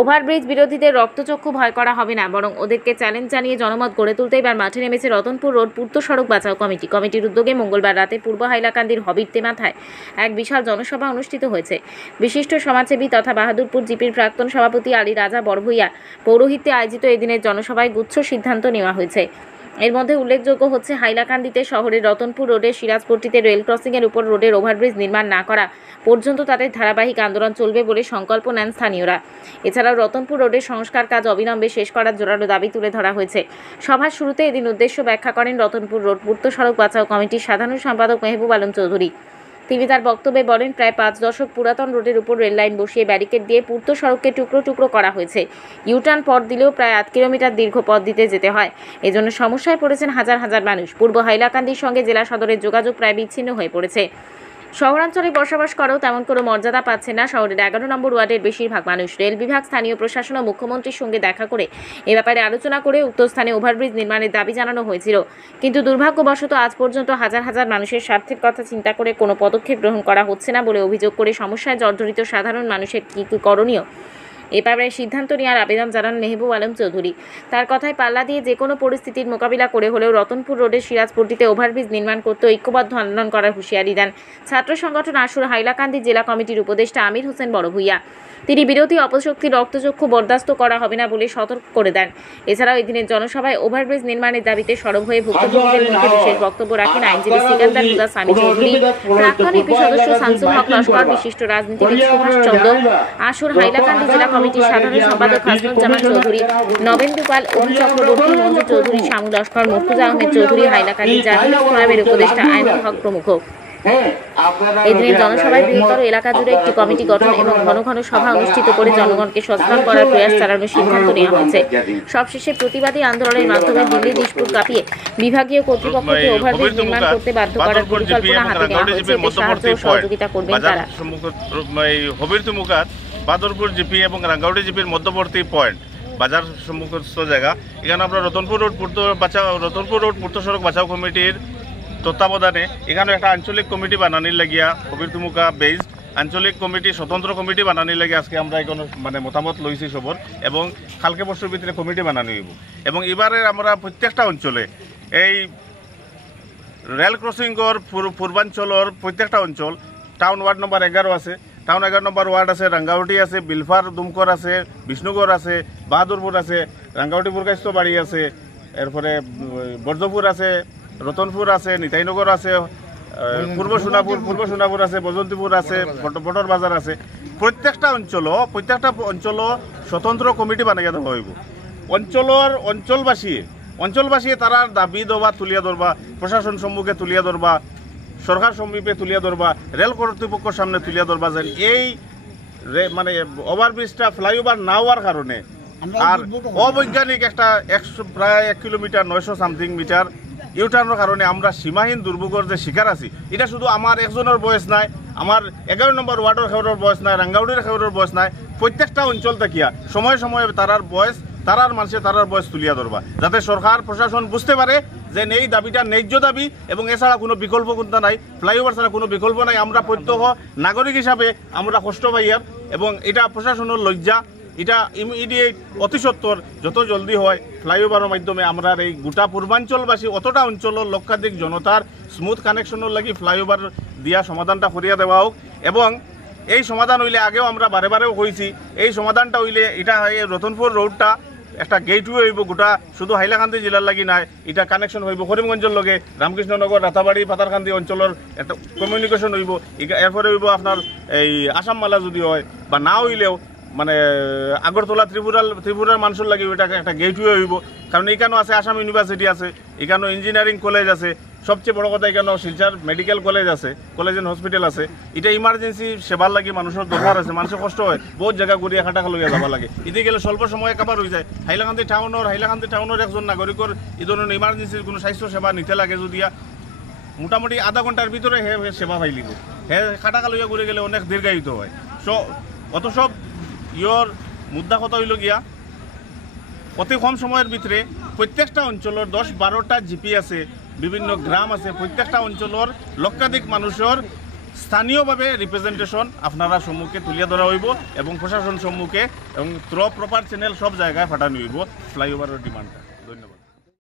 Overbridge বিরোধীদের রক্তচক্ষু ভয় করা হবে না, বরং ওদেরকে চ্যালেঞ্জ জানিয়ে জনমত গড়ে তুলতে এবার মাঠে নেমেছে রতনপুর রোড পূর্ত সড়ক বাঁচাও কমিটি। কমিটির উদ্যোগে মঙ্গলবার রাতে পূর্ব হাইলাকান্দির হবিরতে মাথায় এক বিশাল জনসভা অনুষ্ঠিত হয়েছে। বিশিষ্ট সমাজসেবী তথা বাহাদুরপুর জিপির প্রাক্তন সভাপতি আলী রাজা বড়ভূইয়া পৌরোহিত্যে আয়োজিত এদিনের জনসভায় গুচ্ছ সিদ্ধান্ত নেওয়া হয়েছে। এর মধ্যে উল্লেখযোগ্য হচ্ছে হাইলাকান্দিতে শহরের রতনপুর রোডের সিরাজপট্টিতে রেল ক্রসিংয়ের উপর রোডের ওভারব্রিজ নির্মাণ না করা পর্যন্ত তাদের ধারাবাহিক আন্দোলন চলবে বলে সংকল্প নেন স্থানীয়রা। এছাড়াও রতনপুর রোডের সংস্কার কাজ অবিলম্বে শেষ করার জোরালো দাবি তুলে ধরা হয়েছে। সভার শুরুতে এদিন উদ্দেশ্য ব্যাখ্যা করেন রতনপুর রোড পূর্ত সড়ক বাঁচাও কমিটির সাধারণ সম্পাদক মেহবুব আলম চৌধুরী। তিনি তার বক্তব্যে বলেন, প্রায় 5 দশক পুরাতন রোডের উপর রেল লাইন বসিয়ে ব্যারিকেড দিয়ে পূর্ত সড়ককে টুকরো টুকরো করা হয়েছে। ইউটার্ন পথ দিলেও প্রায় 8 কিলোমিটার দীর্ঘ পথ দিতে যেতে হয়। এজন্য সমস্যায় পড়েছেন হাজার হাজার মানুষ। পূর্ব হাইলাকান্দির সঙ্গে জেলা সদরের যোগাযোগ প্রায় বিচ্ছিন্ন হয়ে পড়েছে। শহরাঞ্চলে বসবাস করেও তেমন কোনো মর্যাদা পাচ্ছে না শহরের 11 নম্বর ওয়ার্ডের বেশিরভাগ মানুষ। রেল বিভাগ, স্থানীয় প্রশাসন ও মুখ্যমন্ত্রীর সঙ্গে দেখা করে এ ব্যাপারে আলোচনা করে উক্ত স্থানে ওভারব্রিজ নির্মাণের দাবি জানানো হয়েছিল। কিন্তু দুর্ভাগ্যবশত আজ পর্যন্ত হাজার হাজার মানুষের স্বার্থের কথা চিন্তা করে কোনো পদক্ষেপ গ্রহণ করা হচ্ছে না বলে অভিযোগ করে সমস্যায় জর্জরিত সাধারণ মানুষের কী করণীয় এ ব্যাপারে সিদ্ধান্ত নেওয়ার আবেদন জানান মেহবুব আলম চৌধুরী। তার কথায় পাল্লা দিয়ে যে কোনো পরিস্থিতির মোকাবিলা করে হলেও রতনপুর রোডের সিরাজপট্টিতে ওভারব্রিজ নির্মাণ করতে ঐক্যবদ্ধ আন্দোলন করার হুঁশিয়ারি দেন ছাত্র সংগঠন আশুর হাইলাকান্দি জেলা কমিটির উপদেষ্টা আমির হোসেন বড়ভূইয়া। তিনি বিরোধী অপশক্তির রক্তচক্ষু বরদাস্ত করা হবে না বলে সতর্ক করে দেন। এছাড়াও এই দিনের জনসভায় ওভারব্রিজ নির্মাণের দাবিতে সরব হয়ে ভুক্তভোগীদের মধ্যে বিশেষ বক্তব্য রাখেন আইনজীবী সিকান্দার হুদা সামি চৌধুরী, প্রাক্তন ইপি সদস্য শামসুল হক লস্কর, বিশিষ্ট রাজনীতিবিদ সুভাষ চন্দ্র, আশুর হাইলাকান্দি জেলা কমিটির সাধারণ সম্পাদক হাসনুজ্জামান চৌধুরী, নবেন্দু পাল, অরুণ চক্রবর্তী, মঞ্জু চৌধুরী, শামু লস্কর, মুর্তুজা আহমেদ চৌধুরী, হাইলাকান্দি জাতীয় ফোরামের উপদেষ্টা আইনুল হক প্রমুখ। এদিনের জনসভায় বৃহত্তর এলাকা জুড়ে একটি কমিটি গঠন এবং ঘন ঘন সভা অনুষ্ঠিত করে জনগণকে সচেতন করার প্রয়াস চালানোর সিদ্ধান্ত নেওয়া হয়েছে। সবশেষে প্রতিবাদী আন্দোলনের মাধ্যমে দিল্লি দিশপুর কাঁপিয়ে বিভাগীয় কর্তৃপক্ষকে ওভারব্রিজ নির্মাণ করতে বাধ্য করার পরিকল্পনা হাতে নেওয়া হয়েছে। এতে সাহায্য ও সহযোগিতা করবেন তারা। বাদরপুর জিপি এবং রাঙ্গাউড়ি জিপির মধ্যবর্তী পয়েন্ট বাজার সম্মুখস্থ জায়গা, এখানে আমরা রতনপুর রোড পূর্ত সড়ক বাঁচাও কমিটির তত্ত্বাবধানে এখানে একটা আঞ্চলিক কমিটি বানানির লাগিয়া হবিরতুমুকা বেসড আঞ্চলিক কমিটি, স্বতন্ত্র কমিটি বানানির লাগে আজকে আমরা এখানে মতামত লইছি সবর, এবং কালকে বছর ভিতরে কমিটি বানানো হইব। এবং এবারে আমরা প্রত্যেকটা অঞ্চলে এই রেল ক্রসিংর পূর্বাঞ্চলের প্রত্যেকটা অঞ্চল, টাউন ওয়ার্ড নম্বর 11 আছে, টাউন 11 নম্বর ওয়ার্ড আছে, রাঙ্গাউটি আছে, বিলফার দুমকর আছে, বিষ্ণুগড় আছে, বাহাদুরপুর আছে, রাঙ্গাউটি বুরকাইস্ত বাড়ি আছে, এরপরে বর্ধপুর আছে, রতনপুর আছে, নিতাইনগর আছে, পূর্ব সোনাপুর আছে, বজন্তীপুর আছে, বটর বাজার আছে। প্রত্যেকটা অঞ্চল স্বতন্ত্র কমিটি বানাইয়া দেওয়া হইব। অঞ্চলবাসী তারা দাবি দেওয়া তুলিয়া ধরবা, প্রশাসন সম্মুখে তুলিয়া ধরবা, সরকার সমীপে তুলিয়া ধরবা, রেল কর্তৃপক্ষের সামনে তুলিয়া ধরবা যে এই ওভারব্রিজটা ফ্লাইওভার না হওয়ার কারণে আর অবৈজ্ঞানিক একটা প্রায় 1 কিলোমিটার 900 সামথিং মিটার ইউটার্নের কারণে আমরা সীমাহীন দুর্ভোগের যে শিকার আছি। এটা শুধু আমার একজনের বয়স নাই, আমার 11 নম্বর ওয়ার্ডের খেউরের বয়স নাই, রাঙ্গাউড়ির খেউরের বয়স নাই, প্রত্যেকটা অঞ্চল থাকিয়া সময়ে সময়ে তারার বয়স তুলিয়া ধরবা, যাতে সরকার প্রশাসন বুঝতে পারে যে এই দাবিটা ন্যায্য দাবি এবং এছাড়া কোনো বিকল্প কোনটা নাই, ফ্লাইওভার ছাড়া কোনো বিকল্প নাই। আমরা প্রত্যহ নাগরিক হিসাবে আমরা কষ্ট পাইয়ার, এবং এটা প্রশাসনের লজ্জা। এটা ইমিডিয়েট অতি সত্তর যত জলদি হয় ফ্লাইওভারের মাধ্যমে আমরা এই গোটা পূর্বাঞ্চলবাসী অতটা অঞ্চলের লক্ষাধিক জনতার স্মুথ কানেকশনের লাগি ফ্লাইওভার দিয়া সমাধানটা করিয়া দেওয়া হোক। এবং এই সমাধান হইলে আগেও আমরা বারে বারেও কইছি, এই সমাধানটা হইলে এটা রতনপুর রোডটা একটা গেটওয়ে হইব, গোটা শুধু হাইলাকান্দি জেলার লাগি নাই, এটা কানেকশন হইব করিমগঞ্জের লগে, রামকৃষ্ণনগর, রাতাবাড়ি, পাতারকান্দি অঞ্চলের একটা কমিউনিকেশন হইব। এরপরে হইব আপনার এই আসাম মালা যদি হয় বা না হইলেও আগরতলা ত্রিপুরার মানুষের লাগে ওইটা একটা গেটওয়ে হইব। কারণ এখানেও আছে আসাম ইউনিভার্সিটি আছে, এখানেও ইঞ্জিনিয়ারিং কলেজ আছে, সবচেয়ে বড় কথা এখানেও শিলচর মেডিকেল কলেজ আছে, কলেজ এন্ড হসপিটাল আছে। এটা ইমার্জেন্সি সেবার লাগে মানুষের দরকার আছে, মানুষের কষ্ট হয়, বহুত জায়গা গড়িয়া খাটা লইয়া যাবা লাগে। এতে গেলে স্বল্প সময়ে কাবার হয়ে যায়। হাইলাকান্দি টাউনের একজন নাগরিকর এই ধরনের ইমার্জেন্সির কোনো স্বাস্থ্য সেবা নিতে লাগে যদিয়া মোটামুটি আধা ঘন্টার ভিতরে সেবা পাইলিব, খাটা লইয়া ঘুরে গেলে অনেক দীর্ঘায়িত হয়। অত সব মুদ্রা কথা হইল গিয়া অতি কম সময়ের ভিতরে প্রত্যেকটা অঞ্চলের 10-12টা জিপি আছে, বিভিন্ন গ্রাম আছে, প্রত্যেকটা অঞ্চলের লক্ষাধিক মানুষের স্থানীয়ভাবে রিপ্রেজেন্টেশন আপনারা সম্মুখে তুলিয়ে ধরা হইব এবং প্রশাসন সম্মুখে এবং প্রপার চ্যানেল সব জায়গায় ফাটানো হইব ফ্লাইওভারের ডিমান্ডটা। ধন্যবাদ।